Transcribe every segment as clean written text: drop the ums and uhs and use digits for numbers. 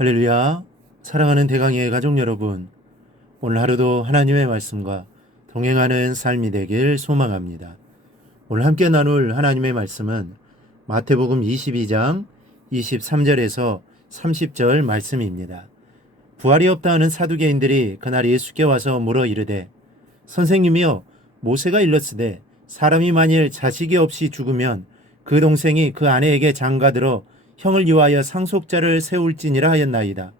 할렐루야. 사랑하는 대강의 가족 여러분, 오늘 하루도 하나님의 말씀과 동행하는 삶이 되길 소망합니다. 오늘 함께 나눌 하나님의 말씀은 마태복음 22장 23절에서 30절 말씀입니다. 부활이 없다 하는 사두개인들이 그날 예수께 와서 물어 이르되, 선생님이여, 모세가 일렀으되 사람이 만일 자식이 없이 죽으면 그 동생이 그 아내에게 장가들어 형을 위하여 상속자를 세울지니라 하였나이다.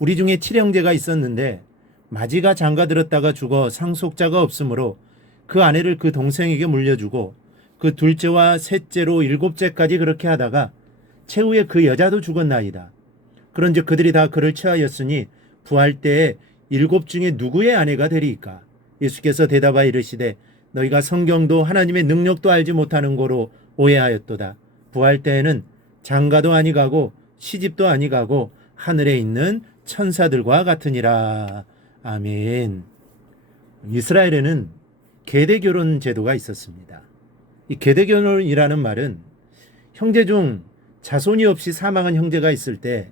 우리 중에 칠형제가 있었는데 마지가 장가들었다가 죽어 상속자가 없으므로 그 아내를 그 동생에게 물려주고 그 둘째와 셋째로 일곱째까지 그렇게 하다가 최후에 그 여자도 죽었나이다. 그런즉 그들이 다 그를 취하였으니 부활 때에 일곱 중에 누구의 아내가 되리이까? 예수께서 대답하여 이르시되 너희가 성경도 하나님의 능력도 알지 못하는 거로 오해하였도다. 부활 때에는 장가도 아니가고 시집도 아니가고 하늘에 있는 천사들과 같으니라. 아멘. 이스라엘에는 계대결혼 제도가 있었습니다. 이 계대결혼이라는 말은 형제 중 자손이 없이 사망한 형제가 있을 때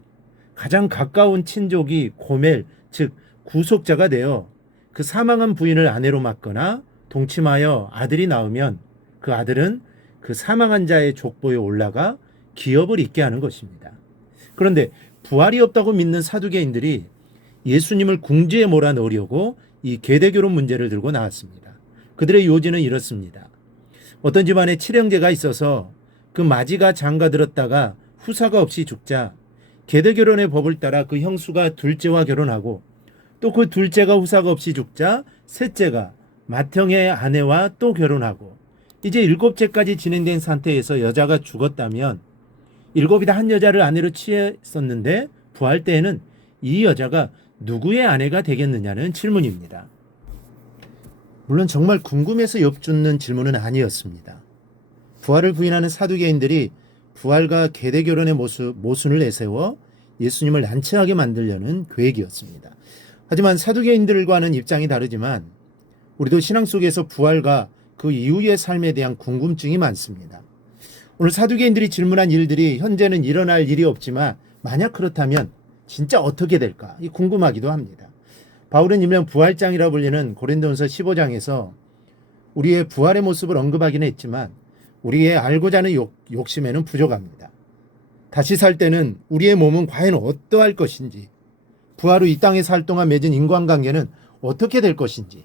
가장 가까운 친족이 고멜, 즉 구속자가 되어 그 사망한 부인을 아내로 맡거나 동침하여 아들이 나오면 그 아들은 그 사망한 자의 족보에 올라가 기업을 잇게 하는 것입니다. 그런데 부활이 없다고 믿는 사두개인들이 예수님을 궁지에 몰아넣으려고 이 계대결혼 문제를 들고 나왔습니다. 그들의 요지는 이렇습니다. 어떤 집안에 칠형제가 있어서 그 마지가 장가들었다가 후사가 없이 죽자 계대결혼의 법을 따라 그 형수가 둘째와 결혼하고 또 그 둘째가 후사가 없이 죽자 셋째가 맏형의 아내와 또 결혼하고 이제 일곱째까지 진행된 상태에서 여자가 죽었다면 일곱이 다 한 여자를 아내로 취했었는데 부활 때에는 이 여자가 누구의 아내가 되겠느냐는 질문입니다. 물론 정말 궁금해서 엿듣는 질문은 아니었습니다. 부활을 부인하는 사두개인들이 부활과 계대결혼의 모순을 내세워 예수님을 난처하게 만들려는 계획이었습니다. 하지만 사두개인들과는 입장이 다르지만 우리도 신앙 속에서 부활과 그 이후의 삶에 대한 궁금증이 많습니다. 오늘 사두개인들이 질문한 일들이 현재는 일어날 일이 없지만 만약 그렇다면 진짜 어떻게 될까 궁금하기도 합니다. 바울은 일명 부활장이라고 불리는 고린도전서 15장에서 우리의 부활의 모습을 언급하기는 했지만 우리의 알고자 하는 욕심에는 부족합니다. 다시 살 때는 우리의 몸은 과연 어떠할 것인지, 부활 후 이 땅에 살 동안 맺은 인간관계는 어떻게 될 것인지,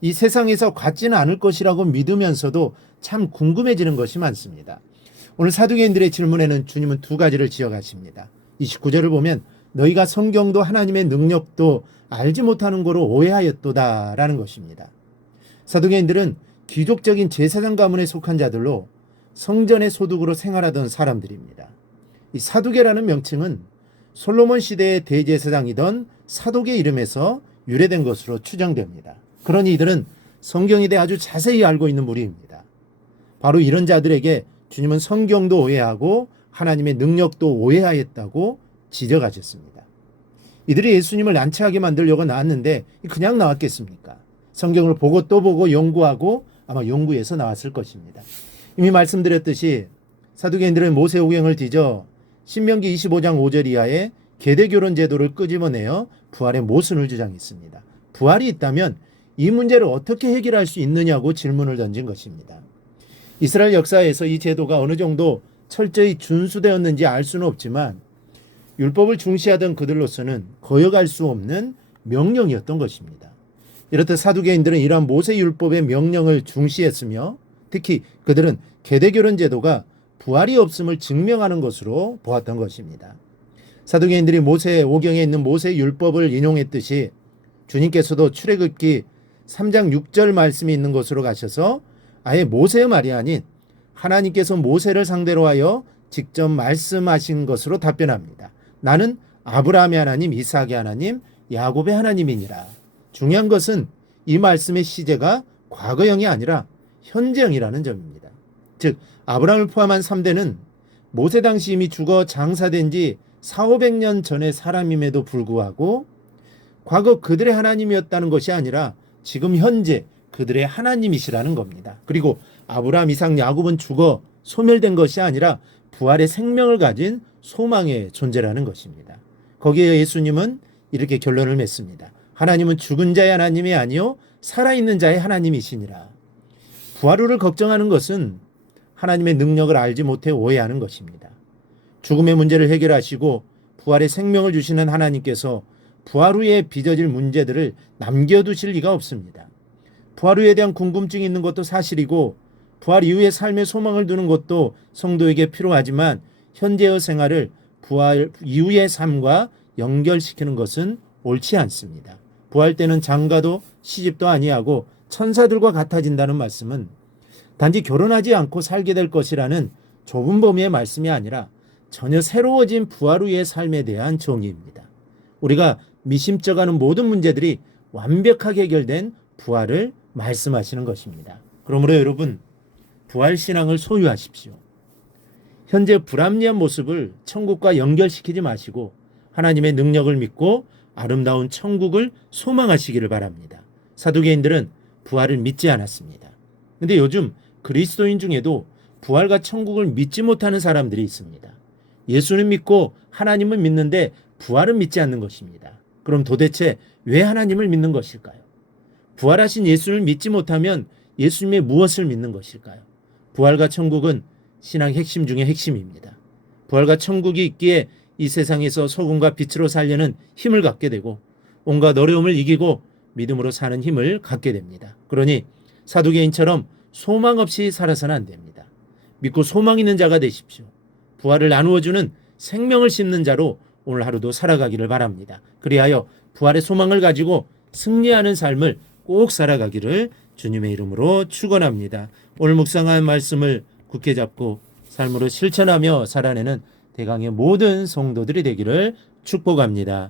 이 세상에서 같지는 않을 것이라고 믿으면서도 참 궁금해지는 것이 많습니다. 오늘 사두개인들의 질문에는 주님은 두 가지를 지어가십니다. 29절을 보면 너희가 성경도 하나님의 능력도 알지 못하는 거로 오해하였도다 라는 것입니다. 사두개인들은 귀족적인 제사장 가문에 속한 자들로 성전의 소득으로 생활하던 사람들입니다. 이 사두개라는 명칭은 솔로몬 시대의 대제사장이던 사독의 이름에서 유래된 것으로 추정됩니다. 그러니 이들은 성경에 대해 아주 자세히 알고 있는 무리입니다. 바로 이런 자들에게 주님은 성경도 오해하고 하나님의 능력도 오해하였다고 지적하셨습니다. 이들이 예수님을 난처하게 만들려고 나왔는데 그냥 나왔겠습니까? 성경을 보고 또 보고 연구하고 아마 연구해서 나왔을 것입니다. 이미 말씀드렸듯이 사두개인들은 모세오경을 뒤져 신명기 25장 5절 이하의 계대결혼 제도를 끄집어내어 부활의 모순을 주장했습니다. 부활이 있다면 이 문제를 어떻게 해결할 수 있느냐고 질문을 던진 것입니다. 이스라엘 역사에서 이 제도가 어느 정도 철저히 준수되었는지 알 수는 없지만 율법을 중시하던 그들로서는 거역할 수 없는 명령이었던 것입니다. 이렇듯 사두개인들은 이러한 모세 율법의 명령을 중시했으며 특히 그들은 계대결혼 제도가 부활이 없음을 증명하는 것으로 보았던 것입니다. 사두개인들이 모세 오경에 있는 모세 율법을 인용했듯이 주님께서도 출애굽기 3장 6절 말씀이 있는 곳으로 가셔서 아예 모세의 말이 아닌 하나님께서 모세를 상대로 하여 직접 말씀하신 것으로 답변합니다. 나는 아브라함의 하나님, 이삭의 하나님, 야곱의 하나님이니라. 중요한 것은 이 말씀의 시제가 과거형이 아니라 현재형이라는 점입니다. 즉 아브라함을 포함한 3대는 모세 당시 이미 죽어 장사된 지 400~500년 전의 사람임에도 불구하고 과거 그들의 하나님이었다는 것이 아니라 지금 현재 그들의 하나님이시라는 겁니다. 그리고 아브라함, 이삭, 야곱은 죽어 소멸된 것이 아니라 부활의 생명을 가진 소망의 존재라는 것입니다. 거기에 예수님은 이렇게 결론을 맺습니다. 하나님은 죽은 자의 하나님이 아니요 살아있는 자의 하나님이시니라. 부활 후를 걱정하는 것은 하나님의 능력을 알지 못해 오해하는 것입니다. 죽음의 문제를 해결하시고 부활의 생명을 주시는 하나님께서 부활 후에 빚어질 문제들을 남겨두실 리가 없습니다. 부활 후에 대한 궁금증이 있는 것도 사실이고 부활 이후의 삶의 소망을 두는 것도 성도에게 필요하지만 현재의 생활을 부활 이후의 삶과 연결시키는 것은 옳지 않습니다. 부활 때는 장가도 시집도 아니하고 천사들과 같아진다는 말씀은 단지 결혼하지 않고 살게 될 것이라는 좁은 범위의 말씀이 아니라 전혀 새로워진 부활 후의 삶에 대한 정의입니다. 우리가 미심쩍어하는 모든 문제들이 완벽하게 해결된 부활을 말씀하시는 것입니다. 그러므로 여러분, 부활 신앙을 소유하십시오. 현재 불합리한 모습을 천국과 연결시키지 마시고 하나님의 능력을 믿고 아름다운 천국을 소망하시기를 바랍니다. 사두개인들은 부활을 믿지 않았습니다. 근데 요즘 그리스도인 중에도 부활과 천국을 믿지 못하는 사람들이 있습니다. 예수는 믿고 하나님은 믿는데 부활은 믿지 않는 것입니다. 그럼 도대체 왜 하나님을 믿는 것일까요? 부활하신 예수를 믿지 못하면 예수님의 무엇을 믿는 것일까요? 부활과 천국은 신앙 핵심 중의 핵심입니다. 부활과 천국이 있기에 이 세상에서 소금과 빛으로 살려는 힘을 갖게 되고 온갖 어려움을 이기고 믿음으로 사는 힘을 갖게 됩니다. 그러니 사두개인처럼 소망 없이 살아서는 안 됩니다. 믿고 소망 있는 자가 되십시오. 부활을 나누어주는 생명을 씹는 자로 오늘 하루도 살아가기를 바랍니다. 그리하여 부활의 소망을 가지고 승리하는 삶을 꼭 살아가기를 주님의 이름으로 축원합니다. 오늘 묵상한 말씀을 굳게 잡고 삶으로 실천하며 살아내는 대강의 모든 성도들이 되기를 축복합니다.